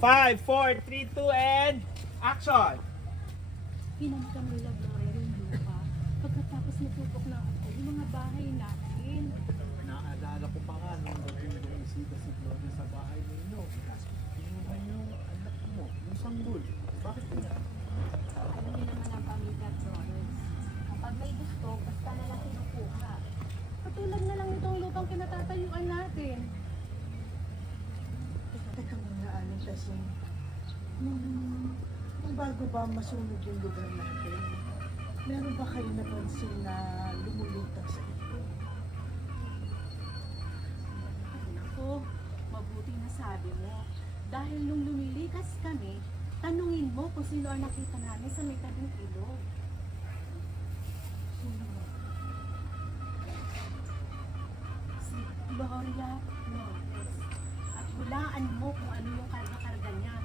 5, 4, 3, 2, and action! Pinamutang nila Gloria yung lupa. Pagkatapos natupok na ako yung mga bahay natin. Naalala ko pa nga nung bumisita si Gloria sa bahay ninyo. Kinuha yung anak mo, yung sanggol. Bakit kaya? Alam niyo naman ang pamilya Flores. Kapag may gusto, basta na lang kinukuha. Katulad na lang itong lupang kinatatayuan natin. Teka muna, Aling Tasing. Nung bago ba masunog yung lugar natin, meron ba kayo napansin na lumulutang sa ito? Ako, mabuti na sabi mo. Dahil nung lumilikas kami, tanungin mo kung sino ang nakita namin sa may tabing ilog. Si Gloria Flores. At hulaan mo kung ano yung karga-karga niya.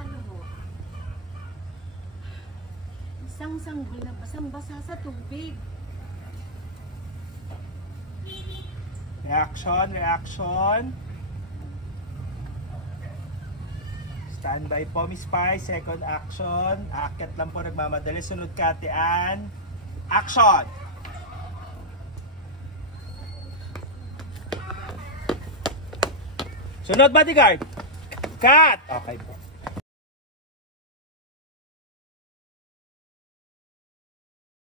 Ano mo? Isang sanggol na basang-basa sa tubig. Reaction, reaction. Standby po, Miss Pai. Second action. Akit lang po, nagmamadali. Sunod ka, Ate Ann. Action! Sunod, bodyguard. Cut! Okay po.